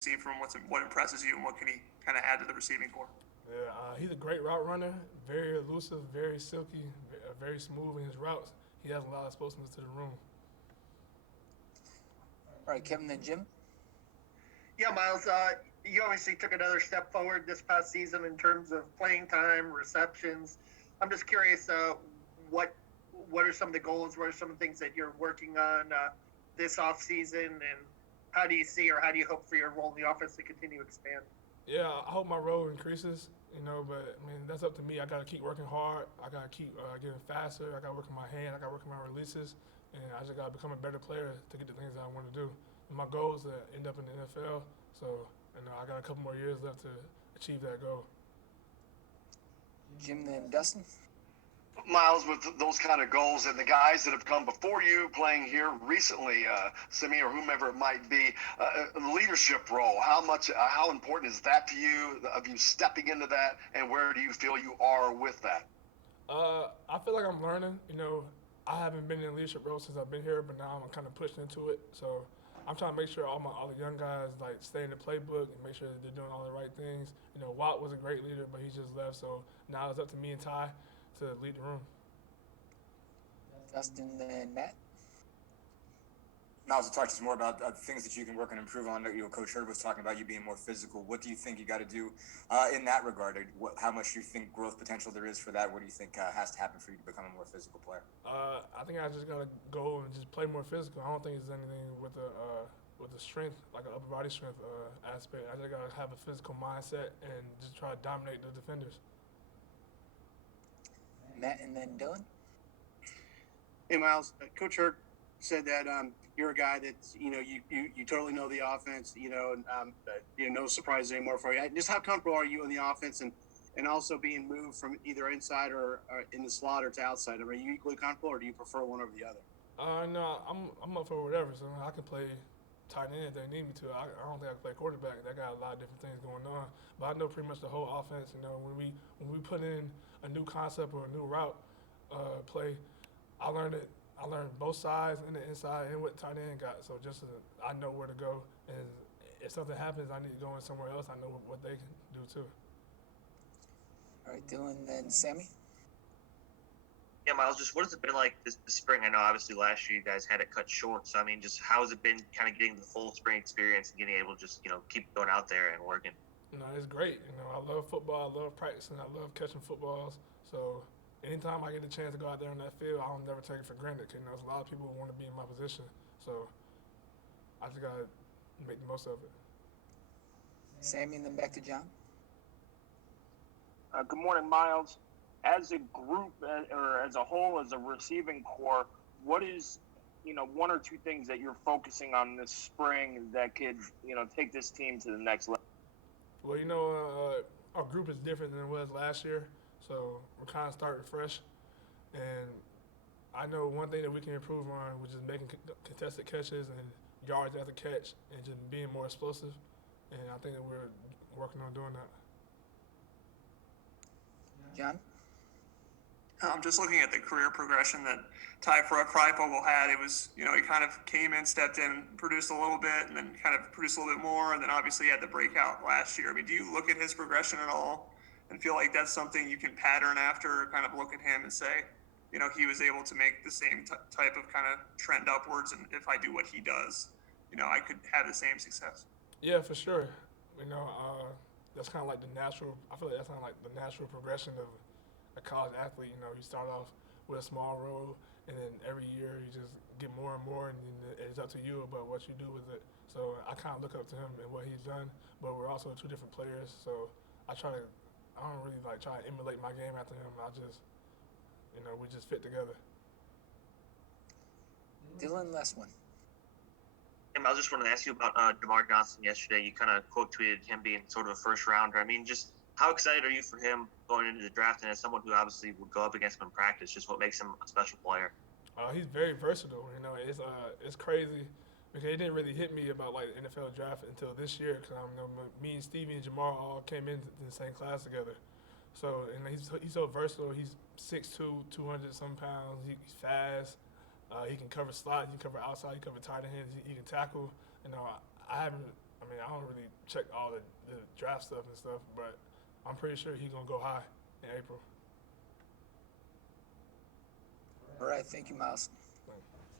see from what impresses you, and what can he kind of add to the receiving core? Yeah, he's a great route runner, very elusive, very silky, very smooth in his routes. He has a lot of explosiveness to the room. All right, Kevin, then Jim. Yeah, Miles, you obviously took another step forward this past season in terms of playing time, receptions. I'm just curious, what what are some of the goals? What are some of the things that you're working on this off season, and how do you see or how do you hope for your role in the offense to continue to expand? Yeah, I hope my role increases, but I mean, that's up to me. I got to keep working hard. I got to keep getting faster. I got to work on my hand. I got to work on my releases. And I just got to become a better player to get the things that I want to do. And my goal is to end up in the NFL. So, I got a couple more years left to achieve that goal. Jim, then Dustin. Miles, with those kind of goals and the guys that have come before you playing here recently, Simi or whomever it might be, the leadership role, how important is that to you, of you stepping into that, and where do you feel you are with that? I feel like I'm learning. I haven't been in a leadership role since I've been here, but now I'm kind of pushing into it. So I'm trying to make sure all the young guys like stay in the playbook and make sure that they're doing all the right things. Watt was a great leader, but he just left. So now it's up to me and Ty to lead the room. Dustin, then Matt. Miles, talk to us more about things that you can work and improve on. Coach Hurd was talking about you being more physical. What do you think you got to do in that regard? How much do you think growth potential there is for that? What do you think has to happen for you to become a more physical player? I think I just got to go and just play more physical. I don't think it's anything with the strength, like an upper body strength aspect. I just got to have a physical mindset and just try to dominate the defenders. Matt, and then Dylan. Hey, Miles. Coach Hurd said that you're a guy that's you totally know the offense. No surprises anymore for you. Just how comfortable are you in the offense and also being moved from either inside or in the slot or to outside? I mean, are you equally comfortable, or do you prefer one over the other? No, I'm up for whatever. So I can play tight end if they need me to. I don't think I can play quarterback. That got a lot of different things going on. But I know pretty much the whole offense. When we put in a new concept or a new route play, I learned it. I learned both sides and the inside and what tight end got. So I know where to go. And if something happens, I need to go in somewhere else. I know what they can do too. All right, Dylan, then Sammy. Yeah, Miles, just what has it been like this spring? I know obviously last year you guys had it cut short. So, I mean, just how has it been kind of getting the full spring experience and getting able to just, keep going out there and working? It's great. I love football. I love practicing. I love catching footballs. So anytime I get the chance to go out there on that field, I'll never take it for granted. Because there's a lot of people who want to be in my position. So I just got to make the most of it. Sammy, and then back to John. Good morning, Miles. As a group or as a whole, as a receiving core, what is, one or two things that you're focusing on this spring that could, take this team to the next level? Well, our group is different than it was last year, so we're kind of starting fresh. And I know one thing that we can improve on, which is making contested catches and yards after catch and just being more explosive. And I think that we're working on doing that. John? I'm just looking at the career progression that Ty Fryfogle had. It was, he kind of came in, stepped in, produced a little bit, and then kind of produced a little bit more, and then obviously he had the breakout last year. I mean, do you look at his progression at all and feel like that's something you can pattern after, or kind of look at him and say, he was able to make the same type of kind of trend upwards, and if I do what he does, I could have the same success? Yeah, for sure. That's kind of like the natural. I feel like that's kind of like the natural progression of a college athlete. You start off with a small role, and then every year you just get more and more, and it's up to you about what you do with it. So I kind of look up to him and what he's done, but we're also two different players. So I don't really try to emulate my game after him. I just, we just fit together. Dylan, last one. I just wanted to ask you about DeMar Johnson yesterday. You kind of quote tweeted him being sort of a first rounder. I mean, just how excited are you for him going into the draft, and as someone who obviously would go up against him in practice, just what makes him a special player? He's very versatile. It's crazy because it didn't really hit me about the NFL draft until this year, because me and Stevie and Jamar all came in the same class together. So he's so versatile. He's 6'2", 200 some pounds. He's fast. He can cover slot. He can cover outside. He can cover tight ends. He can tackle. I I mean, I don't really check all the draft stuff and stuff, but I'm pretty sure he's gonna go high in April. All right, thank you, Miles.